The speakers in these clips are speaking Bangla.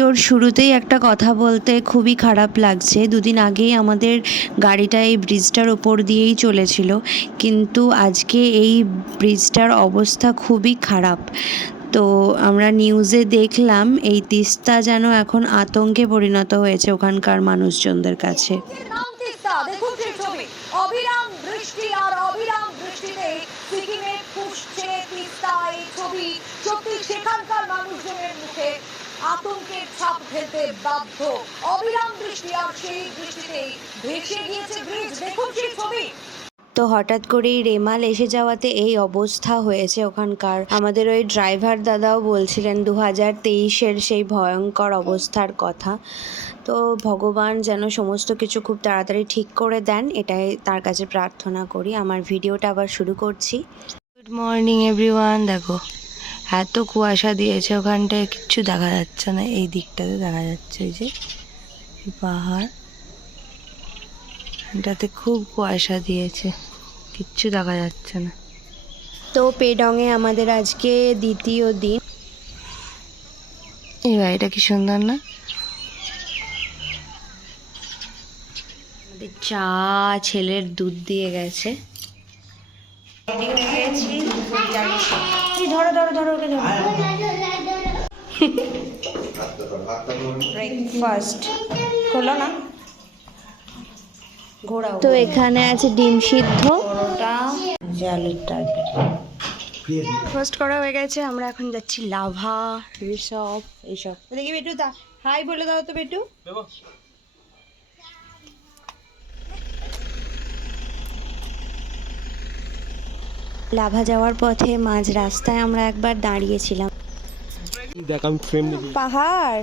ভিডিওর শুরুতেই একটা কথা বলতে খুবই খারাপ লাগছে। দুদিন আগেই আমাদের গাড়িটা এই ব্রিজটার ওপর দিয়েই চলেছিল, কিন্তু আজকে এই ব্রিজটার অবস্থা খুবই খারাপ। তো আমরা নিউজে দেখলাম এই তিস্তা যেন এখন আতঙ্কে পরিণত হয়েছে ওখানকার মানুষজনদের কাছে। দেখুন সেই ছবি, অবিরাম বৃষ্টি আর অবিরাম বৃষ্টিতে সিকিমে ফুসছে তিস্তা। এই ছবি সত্যি সেখানকার মানুষজনের মুখে আতঙ্কের ছাপ ফেলতে বাধ্য। অবিরাম বৃষ্টি আর সেই বৃষ্টিতেই ভেসে গিয়েছে ব্রিজ। দেখুন সেই ছবি। তো হঠাৎ করেই রেমাল এসে যাওয়াতে এই অবস্থা হয়েছে ওখানকার। আমাদের ওই ড্রাইভার দাদাও বলছিলেন 2023-এর সেই ভয়ঙ্কর অবস্থার কথা। তো ভগবান যেন সমস্ত কিছু খুব তাড়াতাড়ি ঠিক করে দেন, এটাই তার কাছে প্রার্থনা করি। আমার ভিডিওটা আবার শুরু করছি। Good morning everyone. দেখো এত কুয়াশা দিয়েছে, ওখানটায় কিচ্ছু দেখা যাচ্ছে না, এই দিকটাতে দেখা যাচ্ছে এই যে পাহাড়, এটাতে খুব কুয়াশা দিয়েছে, কিচ্ছু দেখা যাচ্ছে না। তো পেডংয়ে আমাদের আজকে দ্বিতীয় দিন। এই বাড়িটা কি সুন্দর না? আমাদের চা ছেলের দুধ দিয়ে গেছে। ধরো ধরো ধরো ওকে ধরো। ব্রেকফাস্ট হলো না, ঘোরাও। তো এখানে আছে ডিম সিদ্ধ, পরোটা, আলুর তরকারি। ব্রেকফাস্ট করা হয়ে গেছে, আমরা এখন যাচ্ছি লাভা, রিসর্ট এইসব। দেখি বেটু দা হাই বলে দাও তো বেটু। লাভা যাওয়ার পথে মাঝ রাস্তায় আমরা একবার দাঁড়িয়েছিলাম। পাহাড়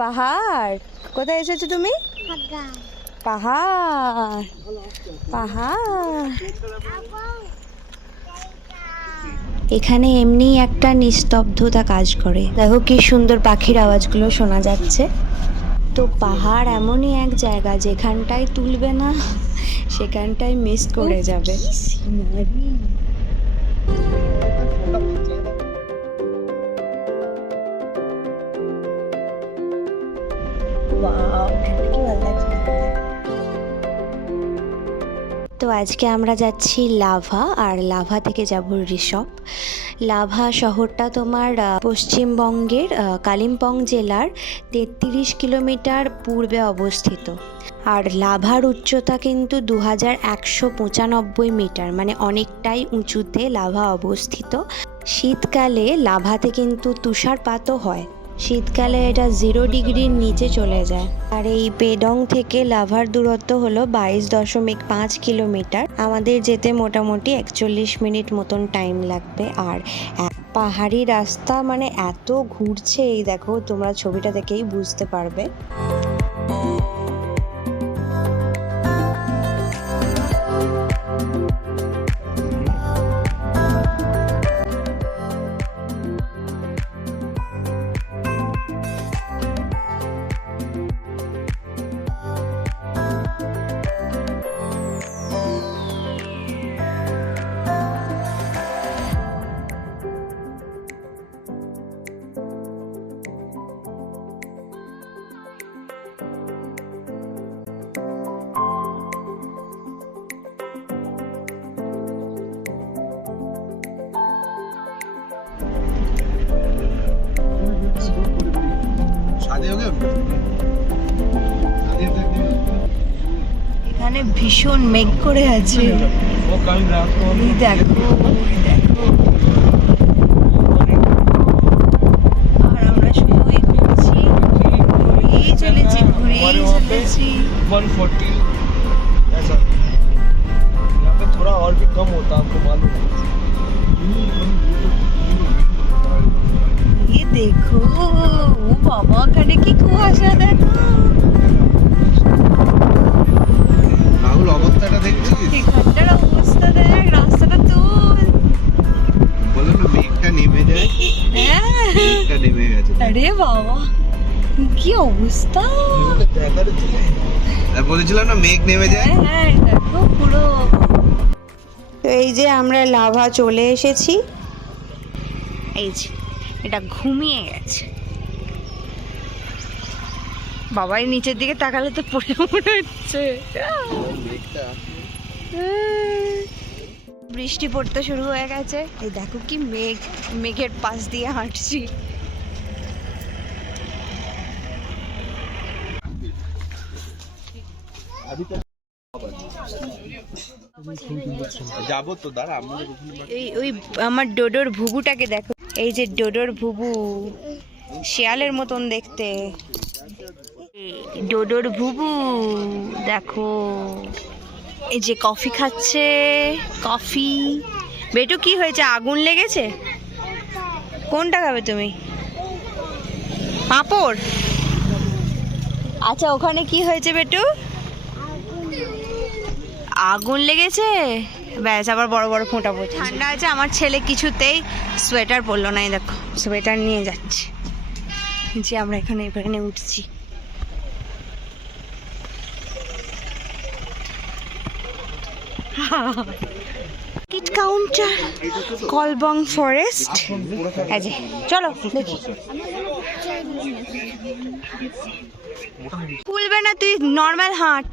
পাহাড় কোথায় এসেছো তুমি? পাহাড় পাহাড়। এখানে এমনি একটা নিস্তব্ধতা কাজ করে। দেখো কি সুন্দর পাখির আওয়াজগুলো শোনা যাচ্ছে। তো পাহাড় এমনই এক জায়গা যেখানটায় তুলবে না সেখানটায় মিস করে যাবে। তো আজকে আমরা যাচ্ছি লাভা, আর লাভা থেকে যাব ঋষভ। লাভা শহরটা তোমার পশ্চিমবঙ্গের কালিম্পং জেলার 33 কিলোমিটার পূর্বে অবস্থিত। আর লাভার উচ্চতা কিন্তু 2195 মিটার, মানে অনেকটাই উঁচুতে লাভা অবস্থিত। শীতকালে লাভাতে কিন্তু তুষারপাতও হয়। শীতকালে এটা 0 ডিগ্রির নিচে চলে যায়। আর এই পেডং থেকে লাভার দূরত্ব হলো 22.5 কিলোমিটার। আমাদের যেতে মোটামুটি 41 মিনিট মতন টাইম লাগবে। আর পাহাড়ি রাস্তা, মানে এত ঘুরছে, এই দেখো তোমরা ছবিটা দেখেই বুঝতে পারবে। এখানে ভীষণ মেঘ করে আছে, দেখো দেখো। আর আমরা শুধুই ঘুরছি, ঘুরেই চলেছি, ঘুরেই চলেছি। 140 ऐसा यहाँ पे थोड़ा और भी कम होता आपको मालूम है। ये देखो ও বাবা, ওখানে কি কুয়াশা দেখো। রাহুল অবস্থাটা দেখছিস? এখানটার অবস্থা দেখ, রাস্তাটা তুল। বলো না মেঘটা নেমে যায়। হ্যাঁ মেঘটা নেমে গেছে। আরে বাবা কি অবস্থা। বলেছিলাম না মেঘ নেমে যায়। হ্যাঁ দেখো পুরো। তো এই যে আমরা লাভা চলে এসেছি। এই যে এটা ঘুমিয়ে গেছে। বাবাই নিচের দিকে তাকালে তো পড়ে মনে হচ্ছে। বৃষ্টি পড়তে শুরু হয়ে গেছে। এই দেখো কি মেঘ, মেঘের পাশ দিয়ে হাঁটছি। যাবো তো দাঁড়া, এই ওই আমার ডোডোর ভুবুটাকে দেখো, এই যে ডোডোর ভুবু, শিয়ালের মতন দেখতে। ডোডোর ভুবু দেখো, এই যে কফি খাচ্ছে, কফি। বেটু কি হয়েছে, আগুন লেগেছে? কোনটা খাবে তুমি? পাঁপড়? আচ্ছা, ওখানে কি হয়েছে বেটু? আগুন লেগেছে? ব্যাস, আবার বড় বড় ফোঁটা পড়ছে। ঠান্ডা আছে, আমার ছেলে কিছুতেই সোয়েটার পরলো না। দেখো সোয়েটার নিয়ে যাচ্ছে। যে আমরা এখানে উঠছি। Ticket counter, Kolbong forest. চলো দেখি। খুলবে না, তুই নর্মাল হাঁট।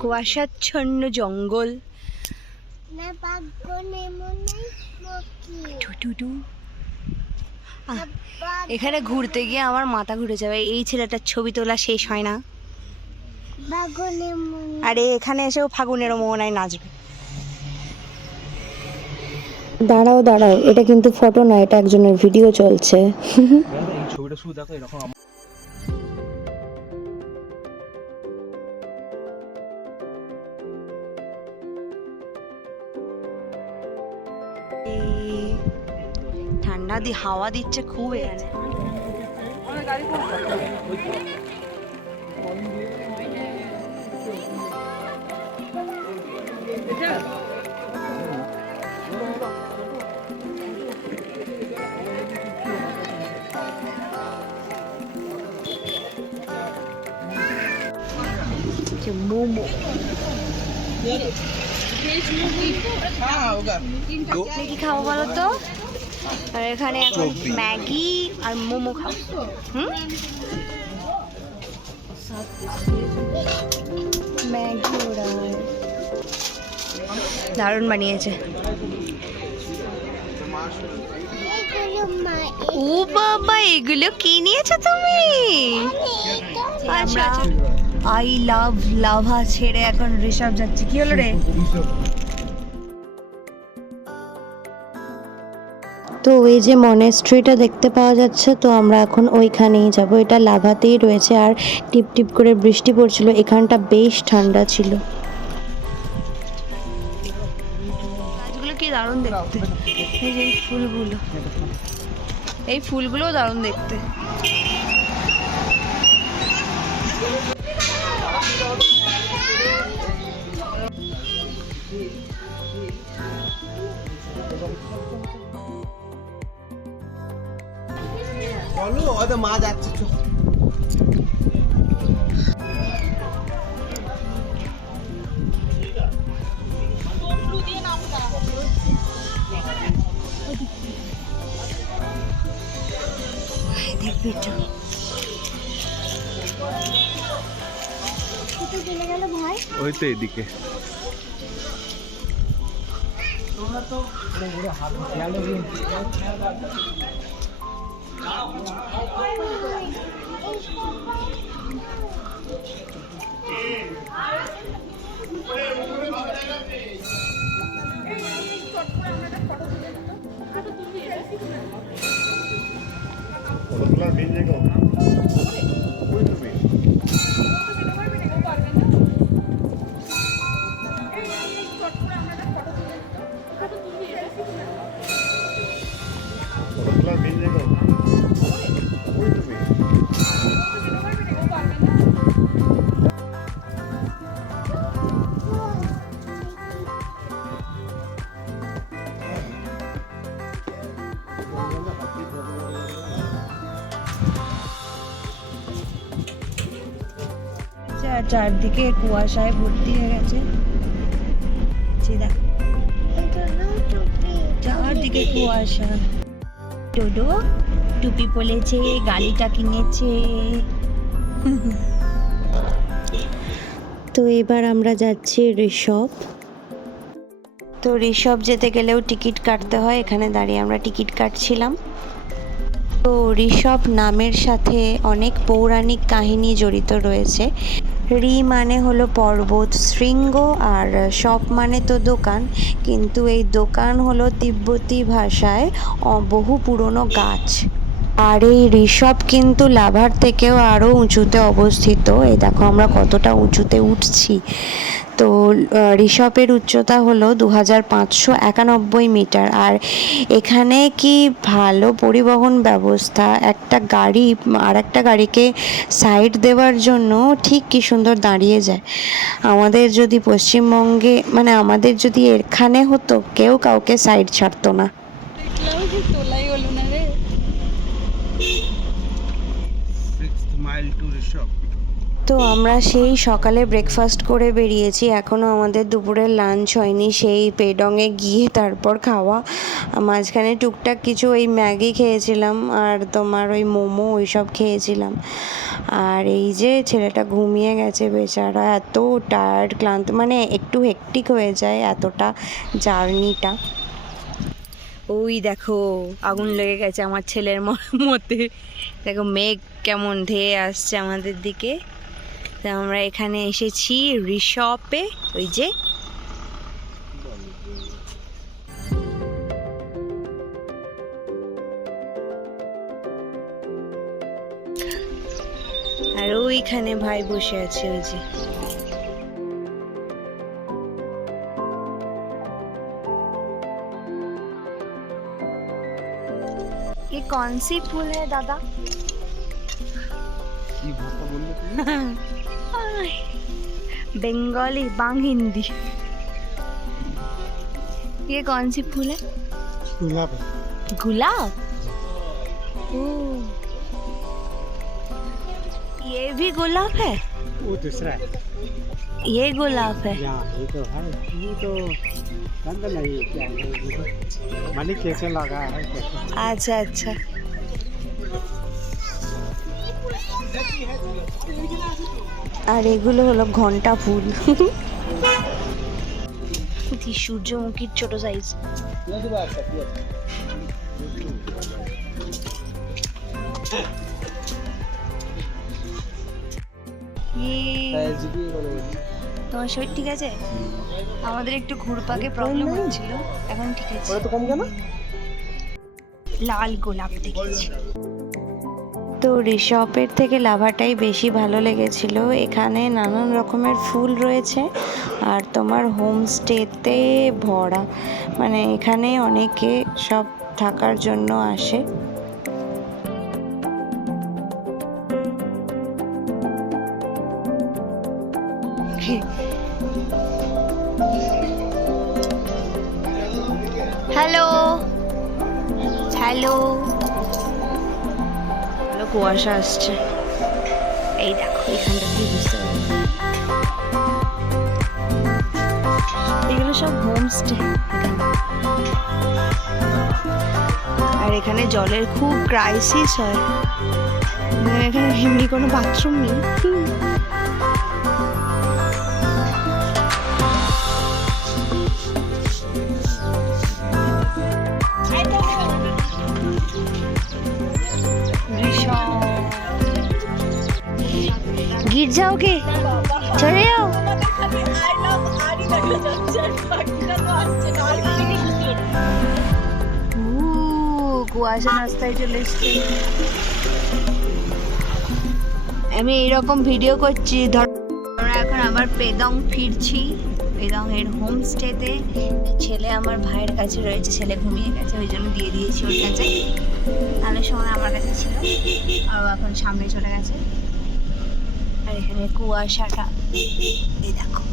কুয়াশাচ্ছন্ন জঙ্গল। এখানে ঘুরতে গিয়ে আমার মাথা ঘুরে যাবে। এই ছেলেটার ছবি তোলা শেষ হয় না। আরে এখানে এসেও ফাগুনেরও মোহনায় নাচবে। দাঁড়াও দাঁড়াও, এটা কিন্তু ফটো না, এটা একজনের ভিডিও চলছে। ছবিটা শুধু দেখো এরকম। ঠান্ডা হাওয়া দিচ্ছে খুব এখানে। মোমো কি খাবো বলো তো? আর এখানে এখন ম্যাগি আর মোমো খাবো। ম্যাগি ওরা দারুণ বানিয়েছে। ও বাবা, এগুলো কি নিয়েছো তুমি? আমরা আই লাভ লাভা ছেড়ে এখন ঋষভ যাচ্ছি। কি হলো রে? তো এই যে মনেস্ট্রিটা দেখতে পাওয়া যাচ্ছে, তো আমরা এখন ওইখানেই যাব। এটা লাভাতেই রয়েছে। আর টিপ টিপ করে বৃষ্টি পড়ছিল, এখানটা বেশ ঠান্ডা ছিল। গাছগুলো কি দারুণ দেখতে। এই যে ফুলগুলো, এই ফুলগুলোও দারুণ দেখতে। বলো, হয়তো মা যাচ্ছে। দেখবি তো ওই তো এদিকে। হচ্ছে আর চারদিকে কুয়াশায় ভর্তি হয়ে গেছে। দেখো চারদিকে কুয়াশা। ডোডো টুপি পরেছে, গাড়িটা কিনেছে। তো এবার আমরা যাচ্ছি ঋষভ। তো ঋষভ যেতে গেলেও টিকিট কাটতে হয়, এখানে দাঁড়িয়ে আমরা টিকিট কাটছিলাম। তো ঋষভ নামের সাথে অনেক পৌরাণিক কাহিনী জড়িত রয়েছে। রি মানে হলো পর্বত শৃঙ্গ, আর শপ মানে তো দোকান, কিন্তু এই দোকান হলো তিব্বতী ভাষায় বহু পুরনো গাছ। আর এই ঋষভ কিন্তু লাভার থেকেও আরও উঁচুতে অবস্থিত। এই দেখো আমরা কতটা উঁচুতে উঠছি। তো ঋষভের উচ্চতা হলো 2591 মিটার। আর এখানে কি ভালো পরিবহন ব্যবস্থা, একটা গাড়ি আর একটা গাড়িকে সাইড দেওয়ার জন্য ঠিক কি সুন্দর দাঁড়িয়ে যায়। আমাদের যদি পশ্চিমবঙ্গে মানে আমাদের যদি এখানে হতো, কেউ কাউকে সাইড ছাড়তো না। তোলাই হলো না রে। 6th mile to Rishabh. তো আমরা সেই সকালে ব্রেকফাস্ট করে বেরিয়েছি, এখনও আমাদের দুপুরের লাঞ্চ হয়নি। সেই পেডংয়ে গিয়ে তারপর খাওয়া, মাঝখানে টুকটাক কিছু ওই ম্যাগি খেয়েছিলাম আর তোমার ওই মোমো ওইসব খেয়েছিলাম। আর এই যে ছেলেটা ঘুমিয়ে গেছে বেচারা, এত টায়ার্ড ক্লান্ত, মানে একটু হেক্টিক হয়ে যায় এতটা জার্নিটা। ওই দেখো আগুন লেগে গেছে আমার ছেলের মতে। দেখো মেঘ কেমন ধেয়ে আসছে আমাদের দিকে। তো আমরা এখানে এসেছি ঋষভে, ওই যে আর ওইখানে ভাই বসে আছে, ওই যে ये कौन सी फूल है दादा? কি ভাষা বললে তুমি? बंगाली बांग हिंदी। ये कौन सी फूल है? गुलाब। गुलाब। ओ, ये भी गुलाब है? वो दूसरा है। ये गुलाब है। यहाँ ये तो है, ये तो गंद नहीं है, क्या है मानी कैसे लगा है कैसे। अच्छा अच्छा। আর এগুলো হলো ঘন্টা ফুল। সূর্যমুখীর ছোট সাইজ। তোমার শরীর ঠিক আছে? আমাদের একটু ঘুরপাকে প্রবলেম হচ্ছিল, এখন ঠিক আছে। তো কম কেন? লাল গোলাপ দেখেছি। তো ঋষভের থেকে লাভাটাই বেশি ভালো লেগেছিল। এখানে নানান রকমের ফুল রয়েছে আর তোমার হোমস্টেতে ভরা, মানে এখানে অনেকে সব থাকার জন্য আসে। হ্যালো হ্যালো, কুয়াশা আসছে, এই দেখো এখানটা দিয়ে বুঝতে পারবে। এগুলো সব হোমস্টে, আর এখানে জলের খুব ক্রাইসিস হয়, মানে এখানে এমনি কোনো বাথরুম নেই। गिर जाओगे, चले जाओ। কুয়াশা রাস্তায় চলে এসছে। আমি এইরকম ভিডিও করছি, ধর আমরা এখন আবার পেদং ফিরছি, পেদং এর হোমস্টেতে। ছেলে আমার ভাইয়ের কাছে রয়েছে, ছেলে ঘুমিয়ে গেছে, ওই জন্য দিয়ে দিয়েছি ওর কাছে। তাহলে সময় আমার কাছে ছিল, আর এখন সামনে চলে গেছে। আর এখানে কুয়াশাটা এই দেখো,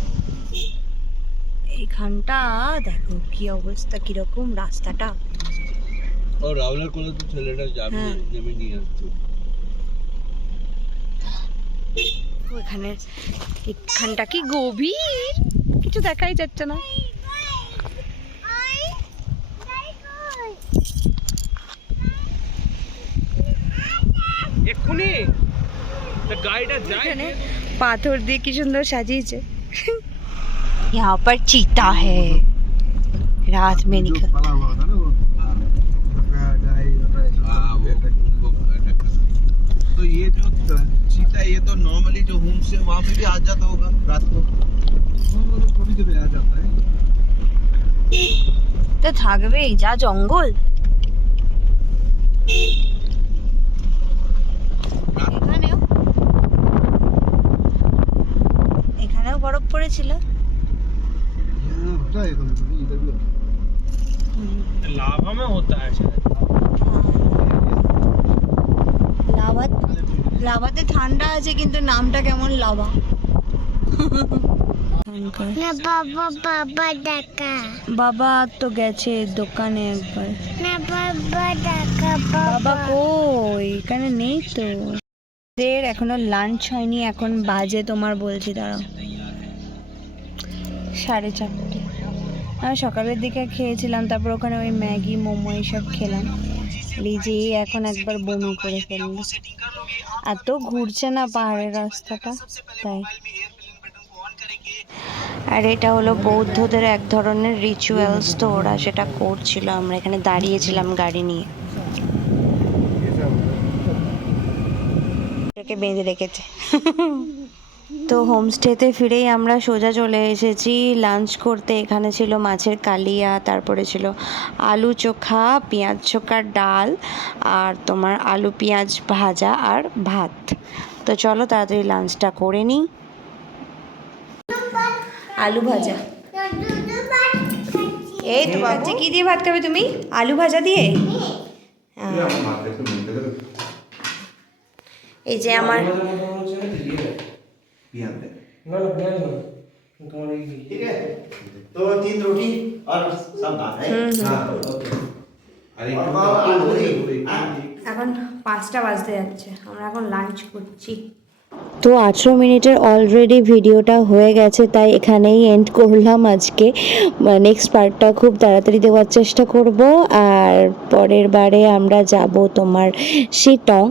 এইখানটা দেখো কি অবস্থা, কিরকম রাস্তাটা। ও রাহুলের কোলে তো ছেলেটা যাবে, নেমে নিয়ে আসতো। এখানটা কি গভীর, কিছু দেখাই যাচ্ছে না। এক্ষুনি গাড়িটা যায় এখানে পাথর দিয়ে কি সুন্দর সাজিয়েছে। यहाँ पर चीता है, रात में निकल। पला हुआ था ना वो तो ये जो चीता है ये तो नॉर्मली जो होम से वहाँ पे भी आ जाता होगा रात को, कभी कभी आ जाता है। তো থাকবেই, যা জঙ্গল। এখানেও বরফ পড়েছিল। होता है कभी कभी इधर भी लावा में होता है शायद। লাভাতে ঠান্ডা আছে কিন্তু নামটা কেমন লাভা। না বাবা বাবা ডাকা বাবা তো গেছে দোকানে একবার। না বাবা ডাকা বাবা কই, এখানে নেই তো। এদের এখনো লাঞ্চ হয়নি, এখন বাজে তোমার বলছি দাঁড়াও 4:30। আমি সকালের দিকে খেয়েছিলাম, তারপর ওখানে ওই ম্যাগি মোমো এইসব খেলাম। লিজে এখন একবার বমি করে ফেললো, এত ঘুরছে না পাহাড়ের রাস্তাটা তাই। আর এটা হলো বৌদ্ধদের এক ধরনের রিচুয়ালস, তো ওরা সেটা করছিল, আমরা এখানে দাঁড়িয়েছিলাম গাড়ি নিয়ে। এটাকে বেঁধে রেখেছে। তো হোমস্টেতে ফিরেই আমরা সোজা চলে এসেছি লাঞ্চ করতে। এখানে ছিল মাছের কালিয়া, তারপরে ছিল আলু চোখা, পেঁয়াজ চোখার ডাল, আর তোমার আলু পেঁয়াজ ভাজা আর ভাত। তো চলো তাড়াতাড়ি লাঞ্চটা করে নিই। আলু ভাজা, এই তো বাচ্চা কি দিয়ে ভাত খাবে তুমি? আলু ভাজা দিয়ে? এই যে আমার ठीक है तो 3 रोटी और सब दाल है। এখন 5টা বাজতে যাচ্ছে, আমরা এখন লাঞ্চ করছি। তো 18 মিনিটের অলরেডি ভিডিওটা হয়ে গেছে, তাই এখানেই এন্ড করলাম আজকে। নেক্সট পার্টটা খুব তাড়াতাড়ি দেওয়ার চেষ্টা করব। আর পরের বারে আমরা যাব তোমার শিটং।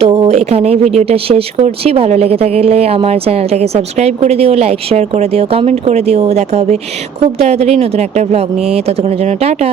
তো এখানেই ভিডিওটা শেষ করছি। ভালো লেগে থাকলে আমার চ্যানেলটাকে সাবস্ক্রাইব করে দিও, লাইক শেয়ার করে দিও, কমেন্ট করে দিও। দেখা হবে খুব তাড়াতাড়ি নতুন একটা ভ্লগ নিয়ে, ততক্ষণের জন্য টাটা।